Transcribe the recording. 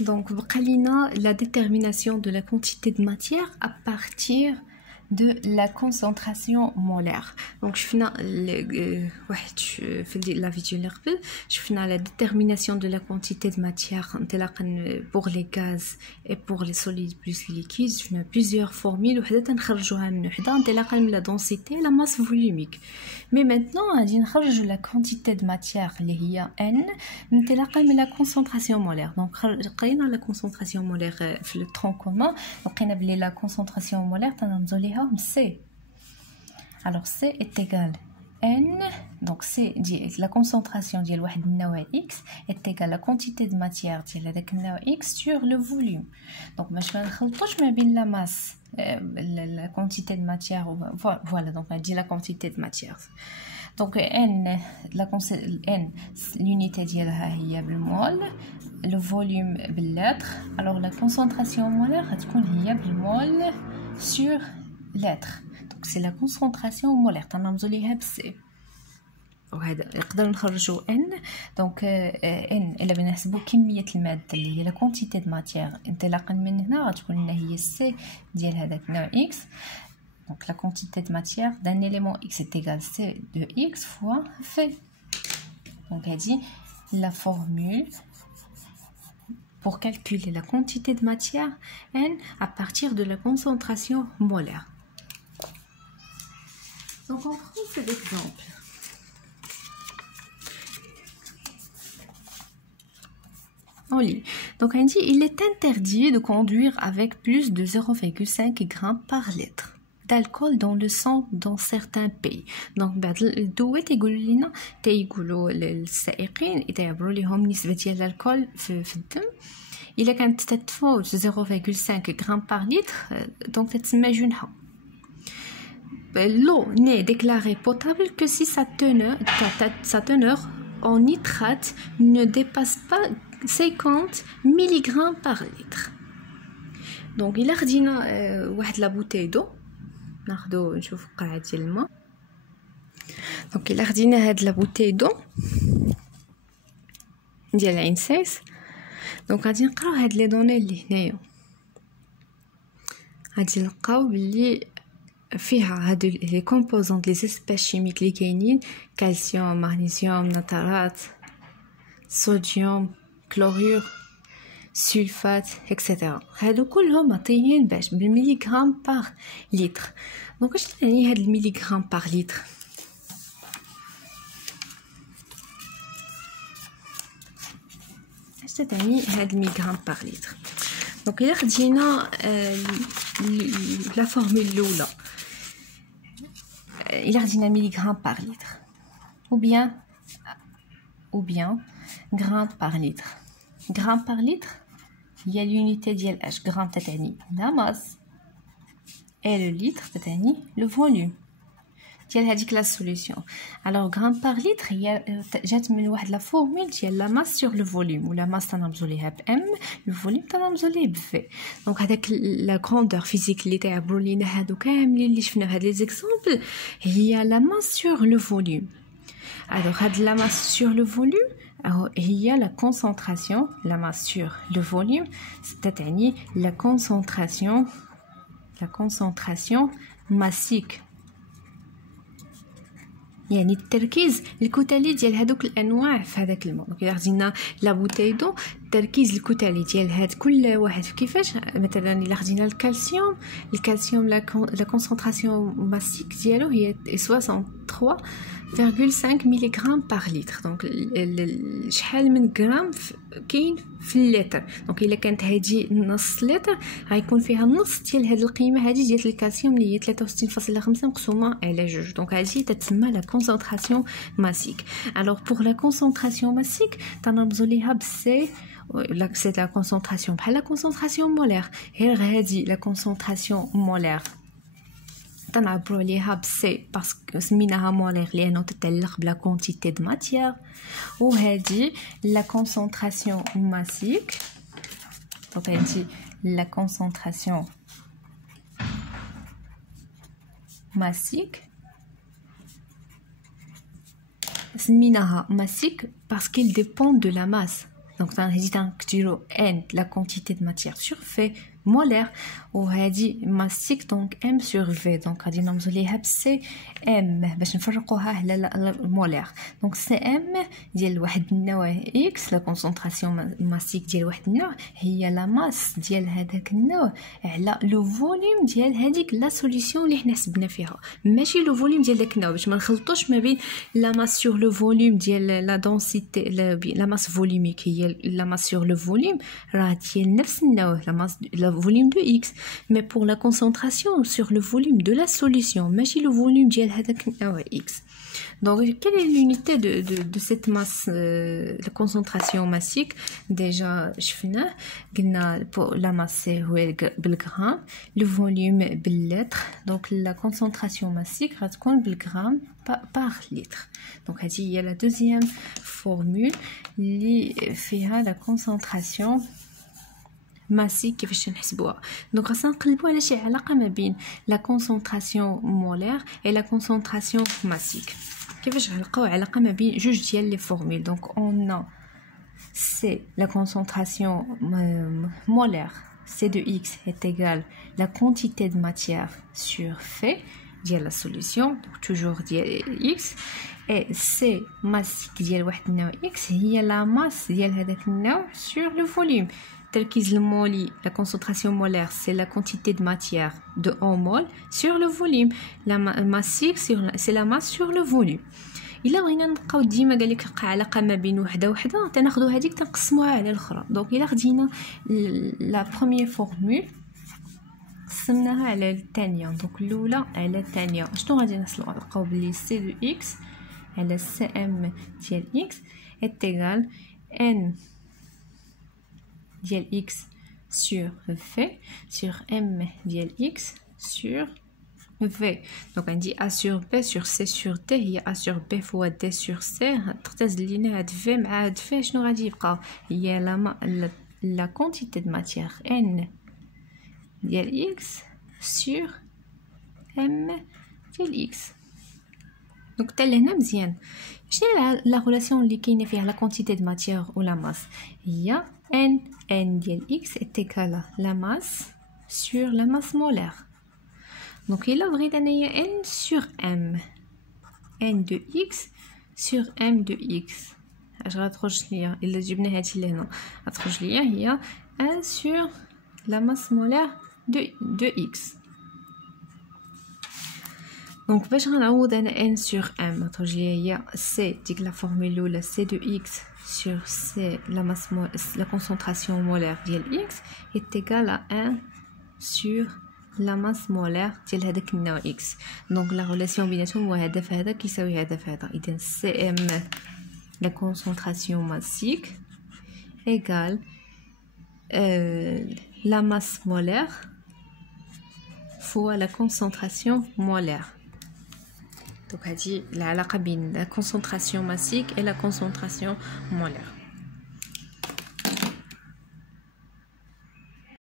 Donc, la détermination de la quantité de matière à partir de la concentration molaire. Donc, je finis la vidéo je finis la détermination de la quantité de matière pour les gaz et pour les solides plus liquides. Je finis plusieurs formules. La densité, la masse volumique. Mais maintenant, on dit la quantité de matière, N, la concentration molaire. Donc, la concentration molaire في le tronc commun. Donc, la concentration molaire, C. Alors, C est égal N. Donc, C dit la concentration de X est égale à la quantité de matière de X sur le volume. Donc, je vais la masse, la quantité de matière. Voilà, donc on dit la quantité de matière. Donc, N, l'unité est le mol, le volume بالlettre. Alors, la concentration molaire est le mol sur lettre. Donc, c'est la concentration molaire. C. N. Donc, N, elle a كمية المادة اللي هي la quantité de matière. انطلاقا من هنا غتكون هي C ديال هذاك نوع X. Donc, la quantité de matière d'un élément X est égale C de X fois F. Donc, elle dit la formule pour calculer la quantité de matière N à partir de la concentration molaire. Donc, on prend cet exemple. On lit. Donc, on dit il est interdit de conduire avec plus de 0,5 g par litre d'alcool dans le sang dans certains pays. Donc بعض الدول تيقولوا لنا تيقولوا للسائقين يتعبروا لهم نسبة ديال الكحول في الدم الا كانت تتفوت 0,5 g par litre donc تتسمى جنحة. L'eau n'est déclarée potable que si sa teneur en nitrate ne dépasse pas 50 mg par litre. Donc il a خدينا واحد لا بوتاي دو ناخدو نشوف قاع ديال الماء. دونك الا خدينا هاد لا بوتاي دو ديال عين سايس دونك غادي نقراو هاد لي دوني اللي هنايا غادي نلقاو بلي فيها هادو لي كومبوزونط لي سبيس شيميك اللي كاينين كالسيوم مغنيسيوم نترات صوديوم كلورور سلفات اكسيتيرا. هادو كلهم معطيين باش بالمليغرام باغ لتر. دونك اش يعني هاد المليغرام باغ لتر؟ اش تعني هاد المليغرام باغ لتر؟ دونك الا خدينا لا فورمول الاولى الا خدينا مليغرام باغ لتر ou bien gramme par litre. Gramme par litre, il y a l'unité ديال H. Gramme تتعني la masse et le litre تتعني le volume ديال هذيك la solution. Alors gramme par litre هي جات من واحد لا فورمول ديال la masse sur le volume, ou la masse تنرمزو ليها ب M, le volume تنرمزو ليه ب V. Donc هذاك la grandeur physique اللي تعبروا لينا هادو كاملين اللي شفنا في هاد لي زيكزامبل هي la masse sur le volume. Alors هاد la masse sur le volume il y a la concentration, la masse sur le volume, c'est-à-dire la concentration massique. يعني التركيز الكتلي ديال هذوك الانواع في هذاك الماء. دونك الا خدينا لا بوتاي دو التركيز الكتلي ديال هاد كل واحد كيفاش مثلا الا خدينا الكالسيوم لا كونسونطراسيون ماسيك ديالو هي 63.5 ملغ بار لتر. دونك شحال من غرام كاين في اللتر. دونك الا كانت هذه نص لتر غيكون فيها نص ديال هذه القيمه هذه ديال الكالسيوم اللي هي 63.5 مقسومه على 2. دونك هذه تتسمى لا concentration massique. Alors pour la concentration massique تنرمزو ليها ب C. C'est la concentration بحال la concentration molaire. غير هذه la concentration molaire تنعبروا عليها ب C باسكو سميناها مولير لانه تتعلق بلا كونتيتي د ماتيير. وهذه la concentration massique. دونك هذه la concentration massique سميناها massique parce qu'il dépend de la masse. Donc تنكتيرو n la quantité de matière sur V molaire وهذه ماسيك دونك m sur V دونك غادي نرمزو ليها ب CM باش نفرقوها على المولير دونك CM ديال واحد النوع X لا كونسونطراسيون ماسيك ديال واحد النوع هي لا ماس ديال هذاك النوع على لو فوليوم ديال هذيك لا سوليسيون اللي حنا حسبنا فيها ماشي لو فوليوم ديال داك النوع باش ما نخلطوش ما بين لا ماس سور لو فوليوم ديال لا دونسيتي لا ماس فوليميك هي لا ماس سور لو فوليوم راه ديال نفس النوع لا ماس volume de X, mais pour la concentration sur le volume de la solution, ماشي le volume ديال هذاك النوع X. Donc, quelle est l'unité de cette masse, la concentration massique? Déjà, pour la masse, c'est le gramme, le volume, le litre. Donc, la concentration massique, c'est le gramme par litre. Donc, il y a la deuxième formule, qui fait la concentration massique كيفاش نحسبوها دونك خاصنا نقلبوا على شي علاقه ما بين لا كونسونطراسيون مولير اي لا كونسونطراسيون ماسيك كيفاش نلقاو علاقه ما بين جوج ديال لي فورمول دونك اون سي لا كونسونطراسيون molaire C de X est égal la quantité de matière sur F ديال la solution donc toujours ديال X et C massique ديال واحد النوع X هي la masse ديال هذاك النوع sur le volume التركيز المولي la concentration molaire c'est la quantité de matière de 1 mol sur le volume la massique c'est la masse sur le volume الا بغينا نبقاو ديما قال لك علاقه ما بين وحده تناخذوا هذيك تنقسموها على الاخرى دونك الا خدينا لا بروميير فورمول قسمناها على الثانيه دونك الاولى على الثانيه شنو غادي نلقاو بلي سي دو اكس على سي ام ديال اكس est égal n ديال x sur v sur m ديال x sur v donc on dit a sur b sur c sur d هي a sur b fois d sur c تختزل لينا هاد v مع هاد v شنو غادي يبقى هي la quantité de matière n ديال x sur m ديال x دونك حتى لهنا مزيان شنو لا ريلاسيون اللي كاينه فيها لا كونتيتي دو ماتيير ولا ماس هي n ديال x est égal à la masse sur la masse molaire donc il a بغيت انايا n sur m n de x sur m de x اش غتخرج ليا الا جبنا هادشي لهنا غتخرج ليا هي 1 sur la masse molaire de x donc باش غنعوض انا n sur m غتخرج ليا هي c ديك لا فورمول الاولى c de x sur C, la concentration molaire ديال X est égale à 1 sur la masse molaire ديال هذاك النوع X donc la relation بيناتهم هو هذا في هذا كيساوي هذا في هذا إذن CM la concentration massique égale la masse molaire fois la concentration molaire donc هذه العلاقة بين la concentration massique et la concentration molaire